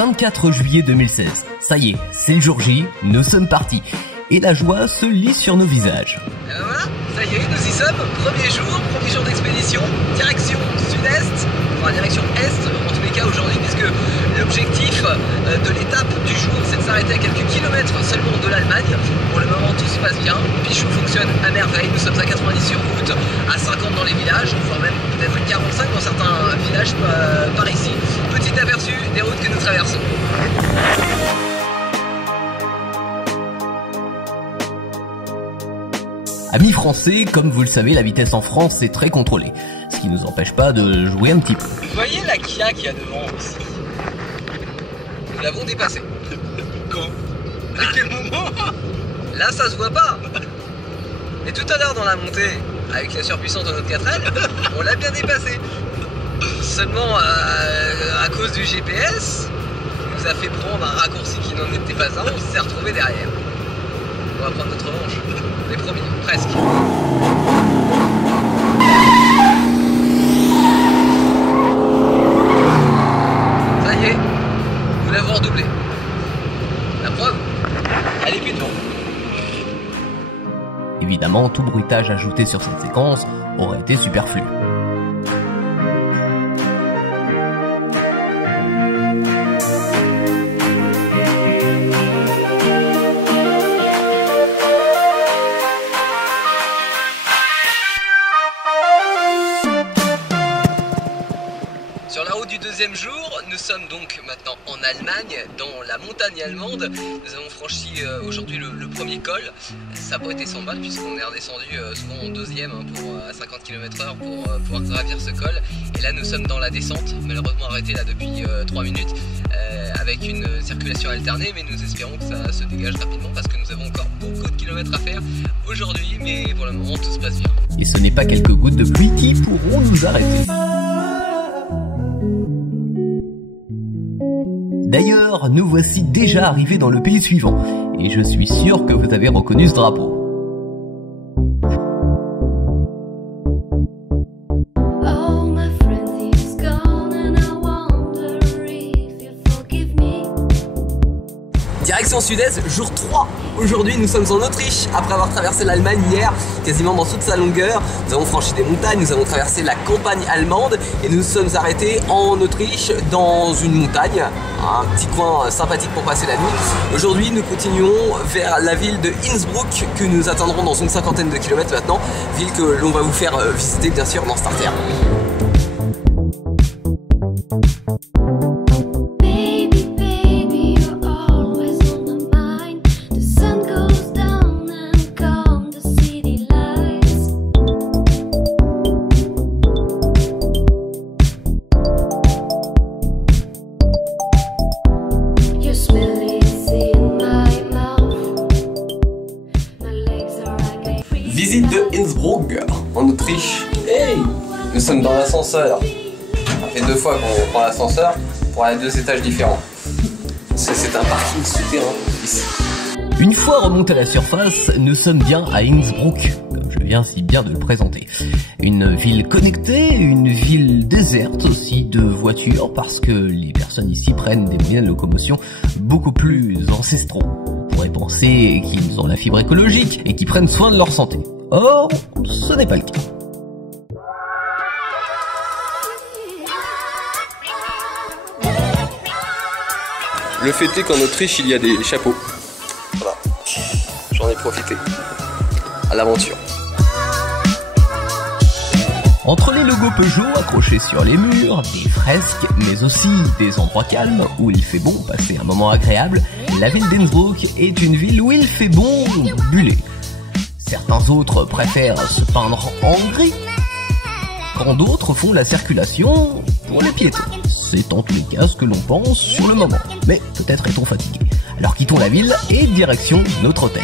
24 juillet 2016. Ça y est, c'est le jour J, nous sommes partis. Et la joie se lit sur nos visages. Et ben voilà, ça y est, nous y sommes. Premier jour d'expédition, direction sud-est, enfin direction est en tous les cas aujourd'hui, puisque l'objectif de l'étape du jour, c'est de s'arrêter à quelques kilomètres seulement de l'Allemagne. Pour le moment, tout se passe bien, Pichou fonctionne à merveille, nous sommes à 90 sur route, à 50 dans les villages, voire même peut-être à 45 dans certains villages par ici. Petit aperçu des routes que nous traversons. Amis français, comme vous le savez, la vitesse en France est très contrôlée, ce qui nous empêche pas de jouer un petit peu. Vous voyez la Kia qu'il y a devant ici? Nous l'avons dépassée. Quand? À quel moment? Là ça se voit pas. Et tout à l'heure dans la montée, avec la surpuissance de notre 4L, on l'a bien dépassée. Seulement à cause du GPS, qui nous a fait prendre un raccourci qui n'en était pas un, on s'est retrouvé derrière. On va prendre notre revanche. On est promis, presque. Ça y est, nous l'avons redoublé. La preuve, elle est plus devant. Évidemment, tout bruitage ajouté sur cette séquence aurait été superflu. Sur la route du deuxième jour, nous sommes donc maintenant en Allemagne, dans la montagne allemande. Nous avons franchi aujourd'hui le premier col. Ça n'a pas été sans mal puisqu'on est redescendu souvent en deuxième à 50 km/h pour pouvoir gravir ce col. Et là nous sommes dans la descente, malheureusement arrêté là depuis 3 minutes avec une circulation alternée, mais nous espérons que ça se dégage rapidement parce que nous avons encore beaucoup de kilomètres à faire aujourd'hui, mais pour le moment tout se passe bien. Et ce n'est pas quelques gouttes de pluie qui pourront nous arrêter. D'ailleurs, nous voici déjà arrivés dans le pays suivant, et je suis sûr que vous avez reconnu ce drapeau. Direction sud-est, jour 3. Aujourd'hui, nous sommes en Autriche, après avoir traversé l'Allemagne hier, quasiment dans toute sa longueur. Nous avons franchi des montagnes, nous avons traversé la campagne allemande et nous sommes arrêtés en Autriche dans une montagne, un petit coin sympathique pour passer la nuit. Aujourd'hui, nous continuons vers la ville de Innsbruck que nous atteindrons dans une cinquantaine de kilomètres maintenant, ville que l'on va vous faire visiter bien sûr dans Starter. Visite de Innsbruck en Autriche. Hey, nous sommes dans l'ascenseur. Ça fait 2 fois qu'on prend l'ascenseur pour aller à 2 étages différents. C'est un parking souterrain ici. Une fois remonté à la surface, nous sommes bien à Innsbruck, comme je viens si bien de le présenter. Une ville connectée, une ville déserte aussi de voitures, parce que les personnes ici prennent des moyens de locomotion beaucoup plus ancestraux. On pourrait penser qu'ils ont la fibre écologique et qu'ils prennent soin de leur santé. Or, ce n'est pas le cas. Le fait est qu'en Autriche, il y a des chapeaux. Voilà, j'en ai profité. À l'aventure. Entre les logos Peugeot accrochés sur les murs, des fresques, mais aussi des endroits calmes où il fait bon passer un moment agréable, la ville d'Innsbruck est une ville où il fait bon buller. Certains autres préfèrent se peindre en gris, quand d'autres font la circulation pour les piétons. C'est en tous les cas ce que l'on pense sur le moment, mais peut-être est-on fatigué. Alors quittons la ville et direction notre hôtel.